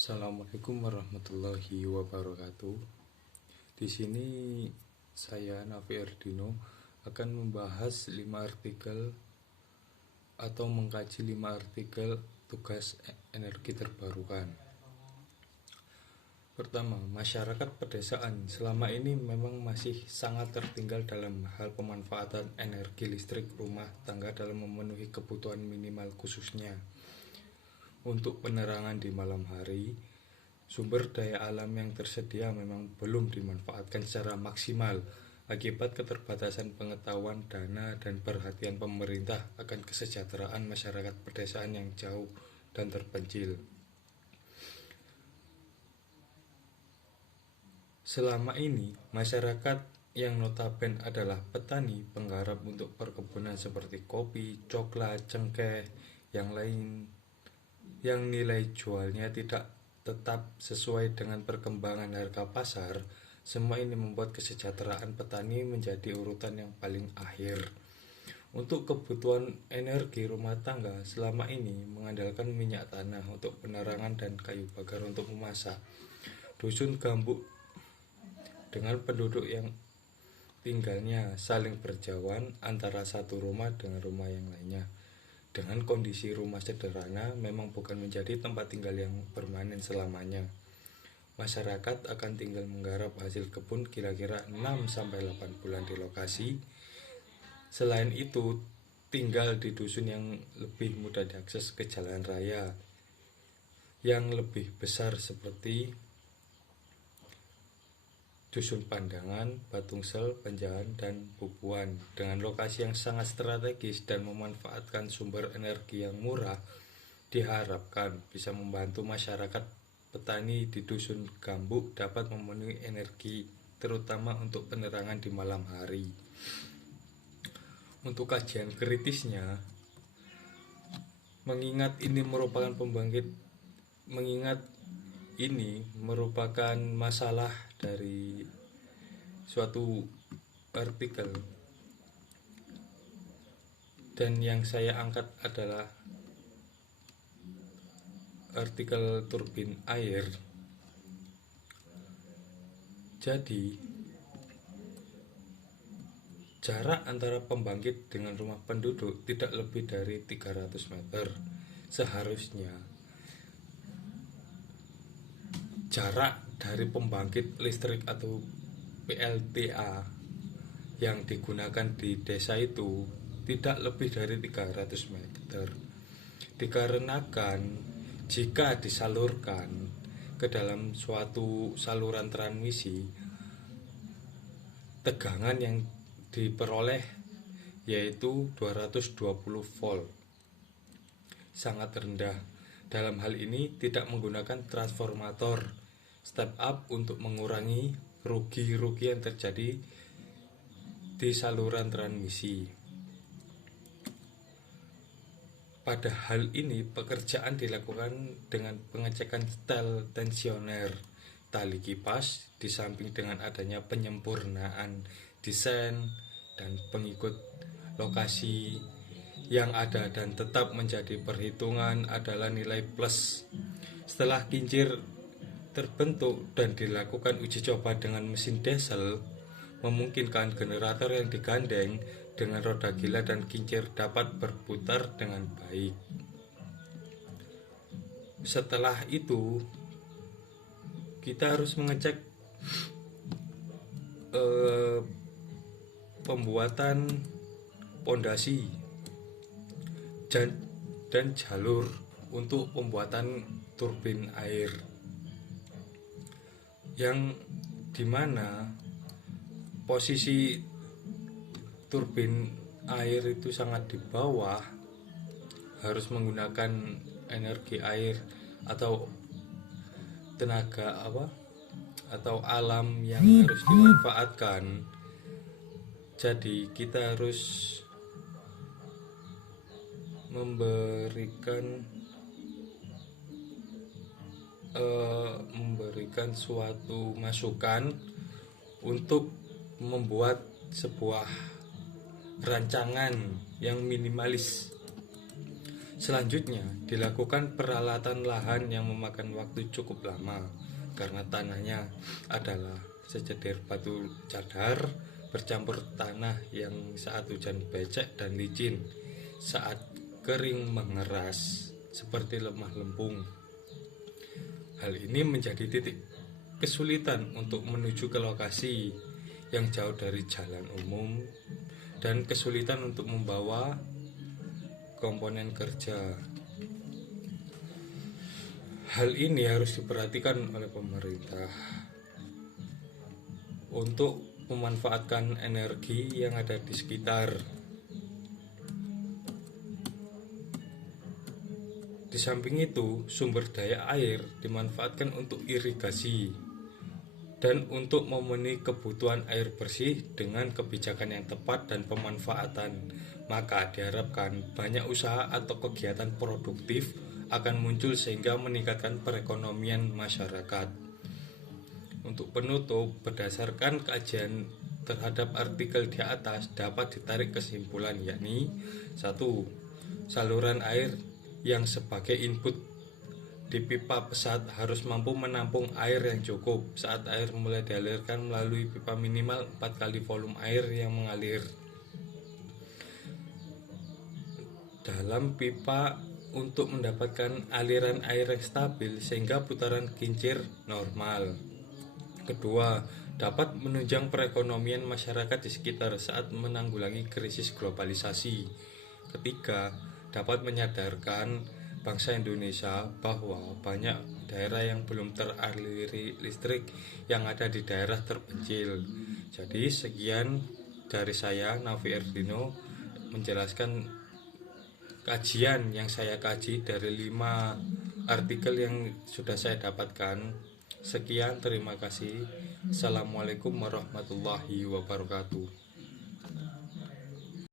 Assalamualaikum warahmatullahi wabarakatuh. Di sini saya Nafi Ardino akan membahas 5 artikel atau mengkaji 5 artikel tugas energi terbarukan. Pertama, masyarakat pedesaan selama ini memang masih sangat tertinggal dalam hal pemanfaatan energi listrik rumah tangga dalam memenuhi kebutuhan minimal khususnya untuk penerangan di malam hari. Sumber daya alam yang tersedia memang belum dimanfaatkan secara maksimal akibat keterbatasan pengetahuan, dana, dan perhatian pemerintah akan kesejahteraan masyarakat pedesaan yang jauh dan terpencil. Selama ini, masyarakat yang notabene adalah petani penggarap untuk perkebunan seperti kopi, coklat, cengkeh, yang lain yang nilai jualnya tidak tetap sesuai dengan perkembangan harga pasar. Semua ini membuat kesejahteraan petani menjadi urutan yang paling akhir. Untuk kebutuhan energi rumah tangga selama ini mengandalkan minyak tanah untuk penerangan dan kayu bakar untuk memasak. Dusun gambuk dengan penduduk yang tinggalnya saling berjauhan antara satu rumah dengan rumah yang lainnya. Dengan kondisi rumah sederhana memang bukan menjadi tempat tinggal yang permanen selamanya. Masyarakat akan tinggal menggarap hasil kebun kira-kira 6-8 bulan di lokasi. Selain itu, tinggal di dusun yang lebih mudah diakses ke jalan raya yang lebih besar seperti Dusun Pandangan, Batungsel, Penjahan, dan Bubuan dengan lokasi yang sangat strategis dan memanfaatkan sumber energi yang murah diharapkan bisa membantu masyarakat petani di Dusun Gambuk dapat memenuhi energi terutama untuk penerangan di malam hari. Untuk kajian kritisnya, mengingat ini merupakan masalah dari suatu artikel, dan yang saya angkat adalah artikel turbin air. Jadi jarak antara pembangkit dengan rumah penduduk tidak lebih dari 300 meter. Seharusnya jarak dari pembangkit listrik atau PLTA yang digunakan di desa itu tidak lebih dari 300 meter. Dikarenakan jika disalurkan ke dalam suatu saluran transmisi, tegangan yang diperoleh yaitu 220 volt, sangat rendah. Dalam hal ini tidak menggunakan transformator step up untuk mengurangi rugi-rugi yang terjadi di saluran transmisi. Pada hal ini pekerjaan dilakukan dengan pengecekan setel tensioner tali kipas di samping dengan adanya penyempurnaan desain dan pengikut lokasi yang ada, dan tetap menjadi perhitungan adalah nilai plus. Setelah kincir terbentuk dan dilakukan uji coba dengan mesin diesel, memungkinkan generator yang digandeng dengan roda gila dan kincir dapat berputar dengan baik. Setelah itu kita harus mengecek pembuatan pondasi dan jalur untuk pembuatan turbin air, yang dimana posisi turbin air itu sangat di bawah, harus menggunakan energi air atau tenaga atau alam yang harus dimanfaatkan. Jadi kita harus memberikan suatu masukan untuk membuat sebuah rancangan yang minimalis Selanjutnya, dilakukan peralatan lahan yang memakan waktu cukup lama karena tanahnya adalah sejedir batu cadar bercampur tanah yang saat hujan becek dan licin, saat kering mengeras seperti lemah lempung. Hal ini menjadi titik kesulitan untuk menuju ke lokasi yang jauh dari jalan umum dan kesulitan untuk membawa komponen kerja. Hal ini harus diperhatikan oleh pemerintah untuk memanfaatkan energi yang ada di sekitar. Di samping itu, sumber daya air dimanfaatkan untuk irigasi dan untuk memenuhi kebutuhan air bersih dengan kebijakan yang tepat dan pemanfaatan. Maka diharapkan banyak usaha atau kegiatan produktif akan muncul sehingga meningkatkan perekonomian masyarakat. Untuk penutup, berdasarkan kajian terhadap artikel di atas dapat ditarik kesimpulan, yakni 1. Saluran air yang sebagai input di pipa pesat harus mampu menampung air yang cukup saat air mulai dialirkan melalui pipa minimal 4 kali volume air yang mengalir dalam pipa untuk mendapatkan aliran air yang stabil sehingga putaran kincir normal. Kedua, dapat menunjang perekonomian masyarakat di sekitar saat menanggulangi krisis globalisasi. Ketiga, dapat menyadarkan bangsa Indonesia bahwa banyak daerah yang belum teraliri listrik yang ada di daerah terpencil. Jadi sekian dari saya, Nafi Erdino, menjelaskan kajian yang saya kaji dari 5 artikel yang sudah saya dapatkan. Sekian, terima kasih. Assalamualaikum warahmatullahi wabarakatuh.